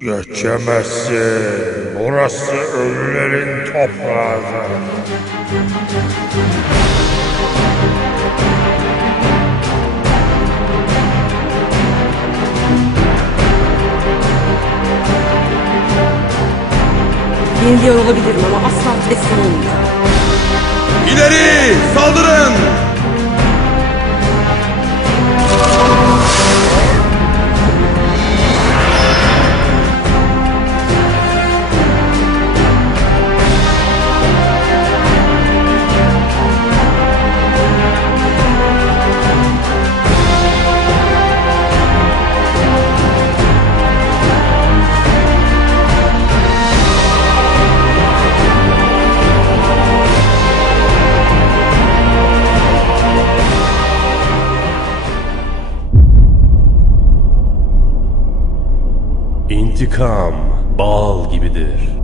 Geçemezsin. Burası ölülerin toprağı. Yeniliyor olabilirim ama asla teslim olmayacağım. İleri saldırın! İntikam bal gibidir.